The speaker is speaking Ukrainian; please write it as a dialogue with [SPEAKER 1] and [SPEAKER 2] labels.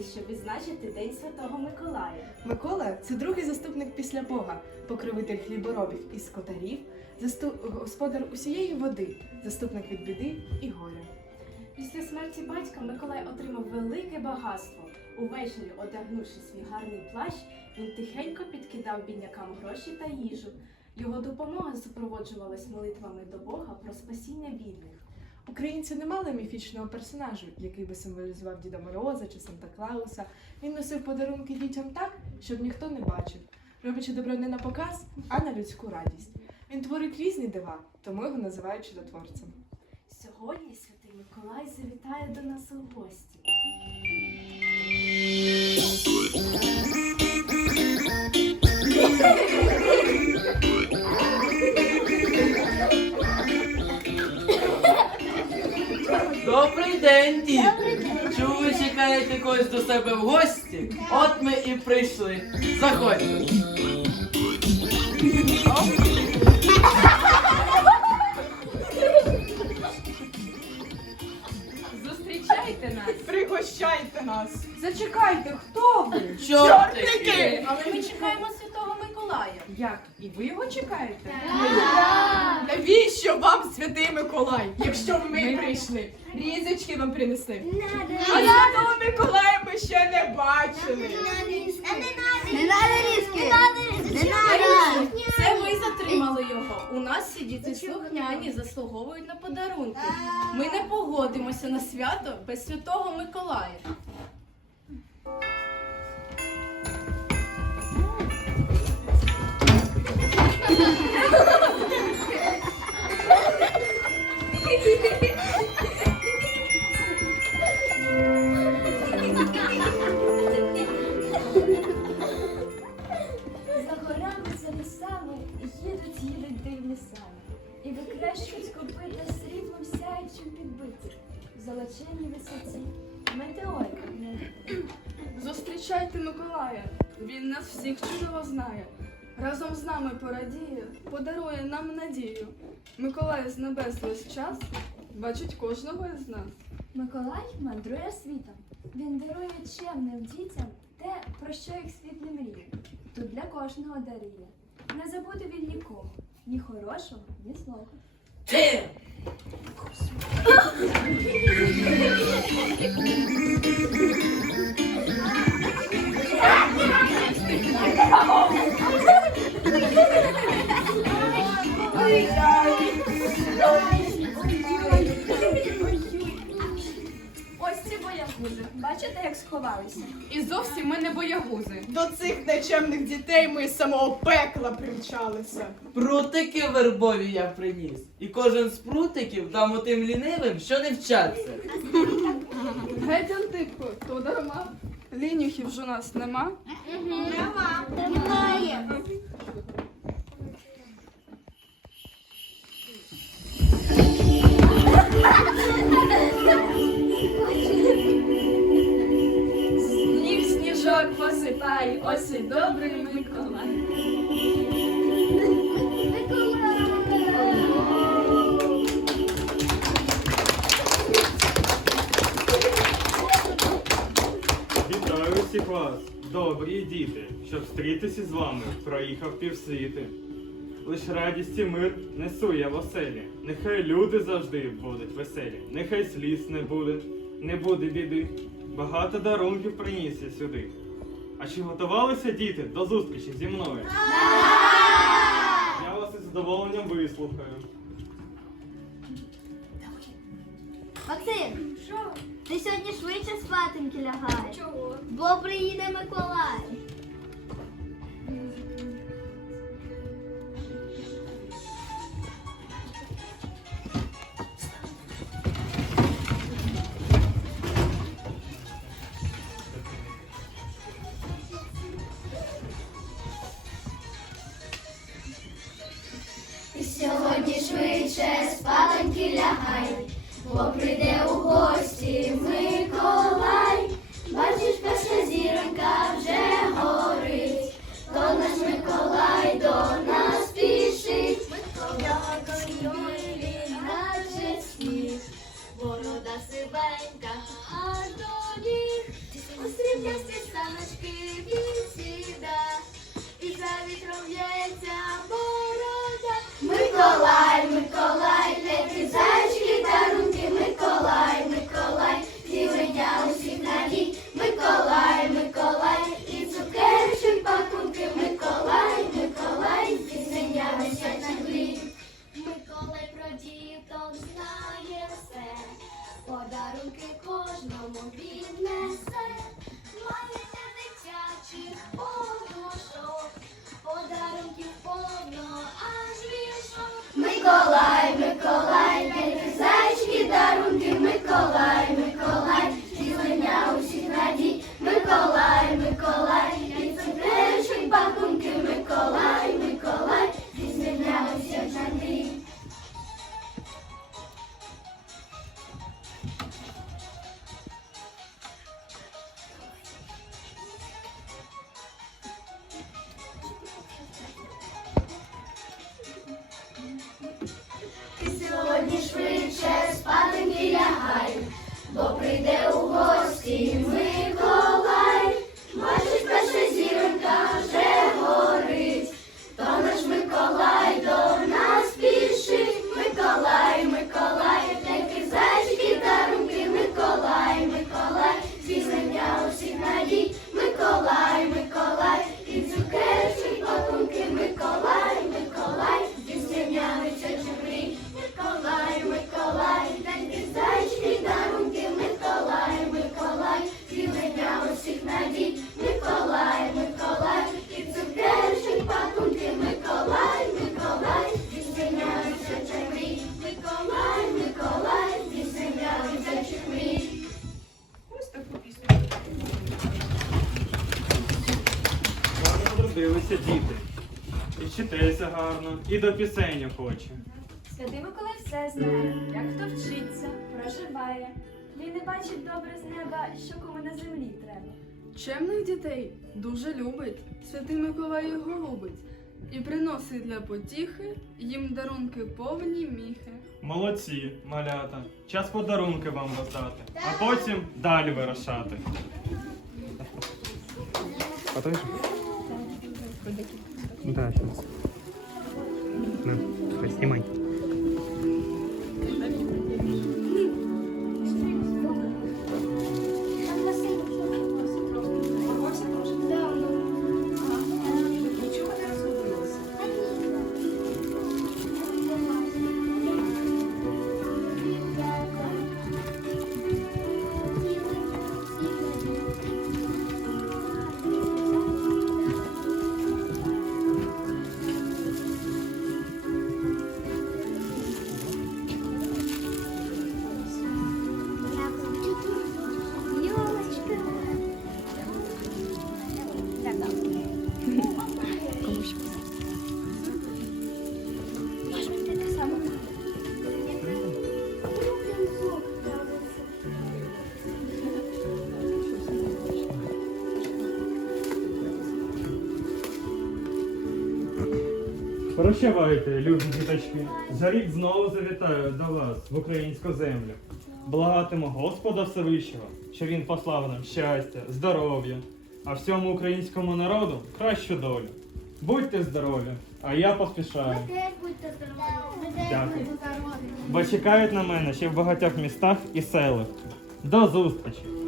[SPEAKER 1] Сьогодні щоб відзначити День Святого Миколая.
[SPEAKER 2] Микола це другий заступник після Бога, покровитель хліборобів і скотарів, засту... господар усієї води, заступник від біди і горя.
[SPEAKER 1] Після смерті батька Миколай отримав велике багатство. Увечері, одягнувши свій гарний плащ, він тихенько підкидав біднякам гроші та їжу. Його допомога супроводжувалась молитвами до Бога про спасіння бідних.
[SPEAKER 2] Українці не мали міфічного персонажу, який би символізував Діда Мороза чи Санта Клауса. Він носив подарунки дітям так, щоб ніхто не бачив, роблячи добро не на показ, а на людську радість. Він творить різні дива, тому його називають чудотворцем.
[SPEAKER 1] Сьогодні святий Миколай завітає до нас у гості.
[SPEAKER 3] Добрий день, діти! Чому ви чекаєте когось до себе в гості? От ми і прийшли. Заходьте.
[SPEAKER 4] Зустрічайте нас.
[SPEAKER 2] Пригощайте нас!
[SPEAKER 4] Зачекайте, хто ви?
[SPEAKER 3] Чортики!
[SPEAKER 1] Але ми чекаємо Миколая.
[SPEAKER 4] Як? І ви його чекаєте?
[SPEAKER 2] Навіщо вам святий Миколай, якщо ми прийшли? Різочки вам принесли. А святого Миколая ми ще не бачили.
[SPEAKER 5] Не надо різки! Не надо!
[SPEAKER 1] Це ви затримали його. У нас всі діти слухняні, заслуговують на подарунки. Ми не погодимося на свято без святого Миколая.
[SPEAKER 6] Викрещують копита сріблом сяючим підбиті. В золоченій висоті метеорика.
[SPEAKER 7] Зустрічайте Миколая, він нас всіх чудово знає. Разом з нами порадіє, подарує нам надію. Миколай з небес весь час бачить кожного із нас.
[SPEAKER 6] Миколай мандрує світом. Він дарує чемним дітям те, про що їх світ не мріє. Тут для кожного дарує. Не забуде він нікого, ні хорошого, ні злого.
[SPEAKER 3] Ти!
[SPEAKER 7] І зовсім ми не боягузи.
[SPEAKER 2] До цих нечемних дітей ми з самого пекла примчалися.
[SPEAKER 3] Прутики вербові я приніс. І кожен з прутиків дам отим лінивим, що не вчаться.
[SPEAKER 7] Геть антипко, то дарма. Лінюхів ж у нас нема.
[SPEAKER 5] Немає!
[SPEAKER 8] Добрі діти, щоб зустрітися з вами, проїхав півсвіти. Лиш радість і мир несу я в оселі. Нехай люди завжди будуть веселі, нехай сліз не буде, не буде біди. Багато дарунків приніс я сюди. А чи готувалися діти до зустрічі зі мною? Я вас із задоволенням вислухаю.
[SPEAKER 5] Максим,
[SPEAKER 6] Що?
[SPEAKER 5] ти сьогодні швидше спатеньки лягаєш.
[SPEAKER 6] Чого?
[SPEAKER 5] Бо приїде Миколай. Сьогодні швидше спатеньки лягай, бо прийде
[SPEAKER 8] діти. І вчитеся гарно, і до пісень хоче.
[SPEAKER 6] Святий Миколай все знає, як хто вчиться, проживає. Він не бачить добре з неба, що кому на землі треба.
[SPEAKER 7] Чемних дітей дуже любить, святий Миколай його любить. І приносить для потіхи їм дарунки повні міхи.
[SPEAKER 8] Молодці, малята. Час подарунки вам роздати, а потім далі вирушати.
[SPEAKER 9] Да, сейчас. На, снимай.
[SPEAKER 8] Прощавайте, любі діточки. За рік знову завітаю до вас в українську землю. Благатиму Господа Всевишнього, що він послав нам щастя, здоров'я, а всьому українському народу кращу долю. Будьте здорові, а я поспішаю. Дякую. Бо чекають на мене ще в багатьох містах і селах. До зустрічі!